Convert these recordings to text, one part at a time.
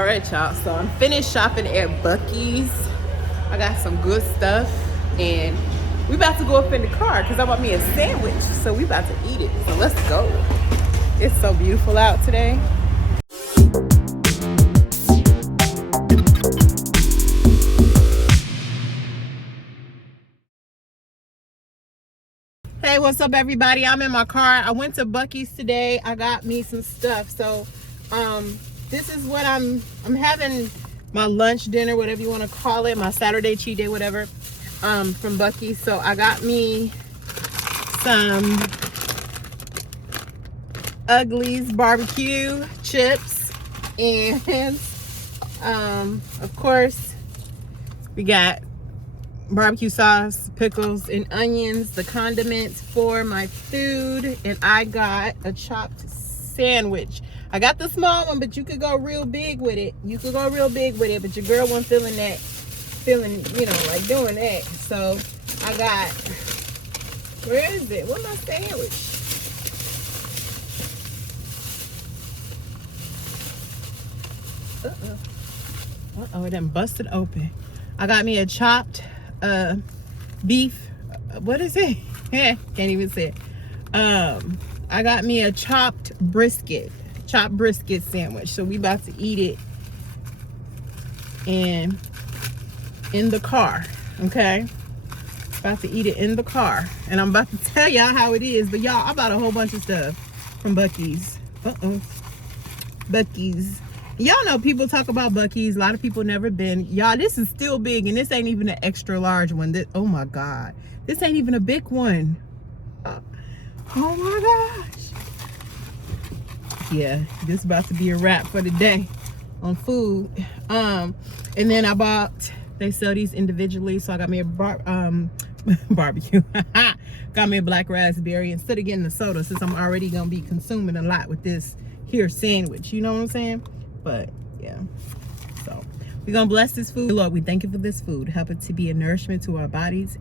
All right, y'all, so I'm finished shopping at Buc-ee's. I got some good stuff, and we about to go up in the car because I want me a sandwich, so we about to eat it. So let's go. It's so beautiful out today. Hey, what's up, everybody? I'm in my car. I went to Buc-ee's today. I got me some stuff. So this is what I'm having my lunch, dinner, whatever you want to call it, my Saturday cheat day, whatever, from Buc-ee's. So I got me some Uglies barbecue chips, and of course we got barbecue sauce, pickles, and onions, the condiments for my food. And I got a chopped sandwich. I got the small one, but you could go real big with it. But your girl wasn't feeling, you know, like doing that. So I got, where is it? Where's my sandwich? Uh-oh, it done busted open. I got me a chopped beef, what is it? Can't even say it. I got me a chopped brisket sandwich. So we about to eat it in the car, okay? About to eat it in the car, and I'm about to tell y'all how it is. But y'all, I bought a whole bunch of stuff from Buc-ee's. Buc-ee's. Y'all know people talk about Buc-ee's. A lot of people never been. Y'all, this is still big, and this ain't even an extra large one. This, oh my God, this ain't even a big one. Oh my gosh. Yeah, this is about to be a wrap for the day on food. And then I bought, they sell these individually, so I got me a barbecue. Got me a black raspberry instead of getting the soda, since I'm already gonna be consuming a lot with this here sandwich. You know what I'm saying? But yeah, so we're gonna bless this food. Lord, we thank you for this food. Help it to be a nourishment to our bodies.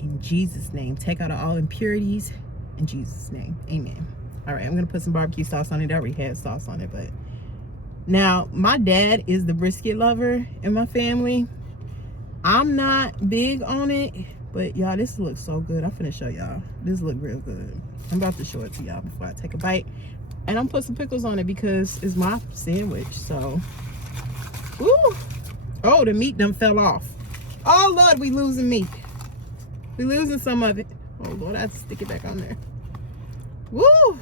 In Jesus' name, take out all impurities. In Jesus' name, amen. All right, I'm gonna put some barbecue sauce on it. I already had sauce on it, but now my dad is the brisket lover in my family. I'm not big on it, but y'all, this looks so good. I'm finna show y'all. This look real good. I'm about to show it to y'all before I take a bite. And I'm put some pickles on it because it's my sandwich. So, ooh. Oh, the meat done fell off. Oh Lord, we losing meat. We losing some of it. Oh Lord, I have to stick it back on there. Woo!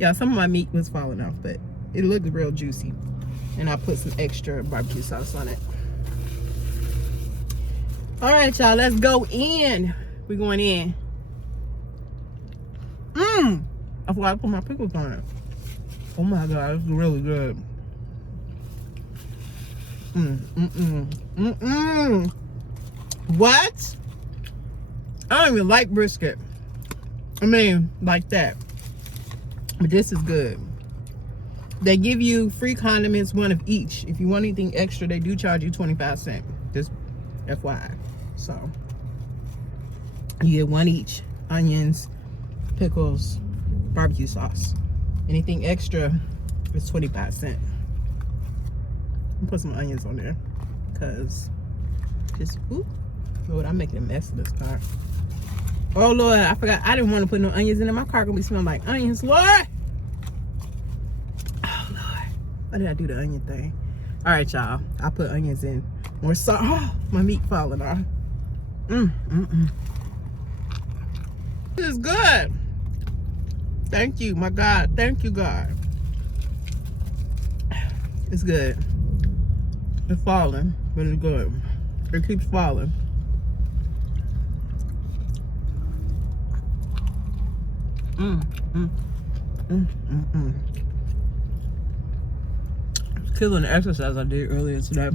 Yeah, some of my meat was falling off, but it looked real juicy. And I put some extra barbecue sauce on it. All right, y'all, let's go in. We're going in. I forgot to put my pickles on it. Oh my God, it's really good. What? I don't even like brisket. I mean, like that. But this is good. They give you free condiments, one of each. If you want anything extra, they do charge you 25 cents. Just FYI. So, you get one each. Onions, pickles, barbecue sauce. Anything extra is 25 cents. I'll put some onions on there, because just, ooh, Lord, I'm making a mess of this car. Oh Lord, I forgot, I didn't want to put no onions in it. My car gonna be smelling like onions, Lord. Oh Lord, why did I do the onion thing? All right, y'all, I put onions in. More salt. Oh, my meat falling off. This is good. Thank you, my God. Thank you, God. It's good. It's falling, but it's good. It keeps falling. Killing the exercise I did earlier today.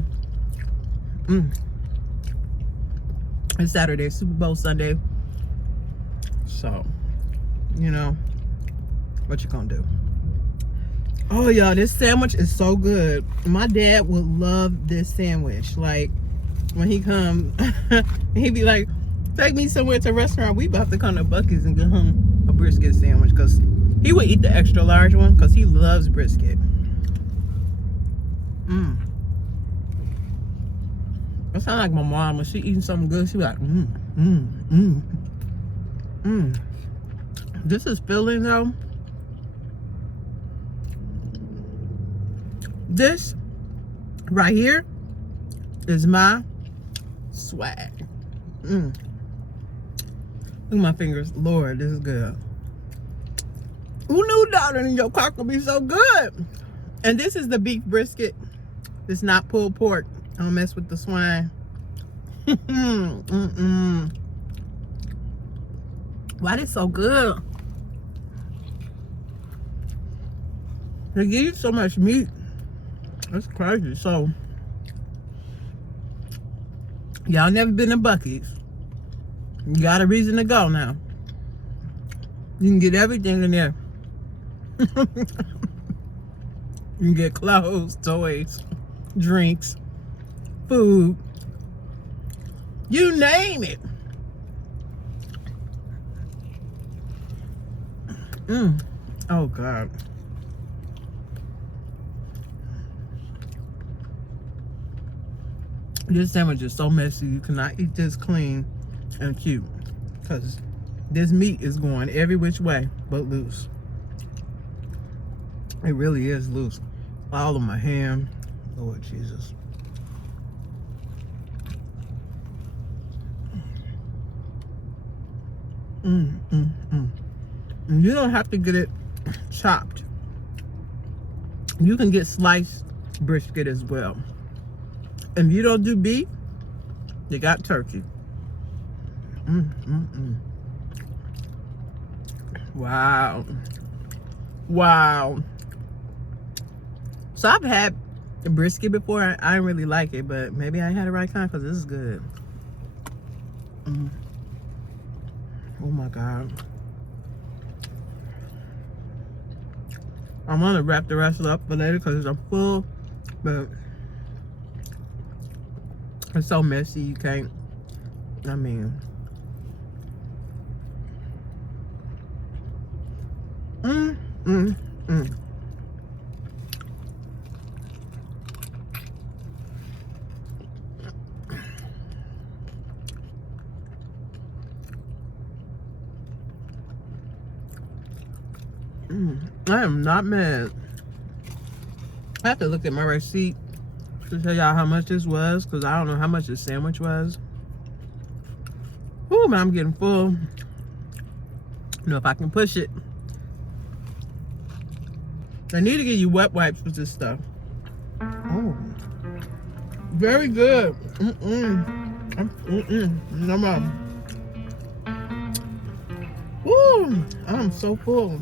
It's Saturday, Super Bowl Sunday. So, you know, what you gonna do? Oh y'all, this sandwich is so good. My dad would love this sandwich. Like, when he come, he'd be like, take me somewhere to a restaurant. We about to come to Buc-ee's and get him a brisket sandwich, because he would eat the extra large one because he loves brisket. It sounds like my mom when she eating something good. She be like, This is filling though. This right here is my swag. Look at my fingers. Lord, this is good. Who knew daughter in your car could be so good? And this is the beef brisket. It's not pulled pork. I don't mess with the swine. Why this so good? They give you so much meat. That's crazy. So, y'all never been to Buc-ee's. You got a reason to go now. You can get everything in there. You can get clothes, toys, drinks, food. You name it. Oh, God. This sandwich is so messy. You cannot eat this clean and cute. Because this meat is going every which way but loose. It really is loose. All of my ham. Lord Jesus. And you don't have to get it chopped. You can get sliced brisket as well. If you don't do beef, you got turkey. Wow. Wow. So I've had the brisket before. I didn't really like it, but maybe I had the right kind because this is good. Oh my God. I'm gonna wrap the rest up for later because I'm full, but it's so messy you can't. I mean, I am not mad. I have to look at my receipt to tell y'all how much this was because I don't know how much this sandwich was. Ooh, man, I'm getting full. I don't know if I can push it. I need to give you wet wipes with this stuff. Oh, very good. No more. Woo, I'm so full.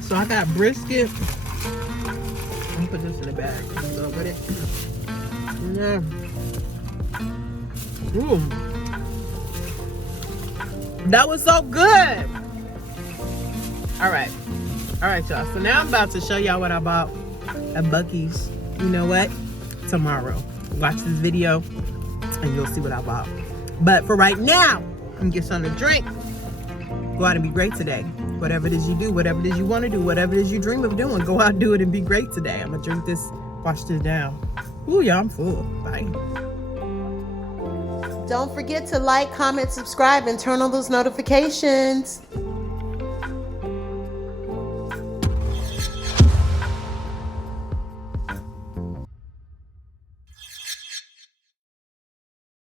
So I got brisket. Let me put this in the bag. Go with it. Yeah. Ooh. That was so good. All right, y'all. So now I'm about to show y'all what I bought at Buc-ee's. You know what? Tomorrow. Watch this video and you'll see what I bought. But for right now, I'm gonna get something to drink. Go out and be great today. Whatever it is you do, whatever it is you want to do, whatever it is you dream of doing, go out and do it and be great today. I'm gonna drink this, wash this down. Ooh, y'all, I'm full. Bye. Don't forget to like, comment, subscribe, and turn on those notifications.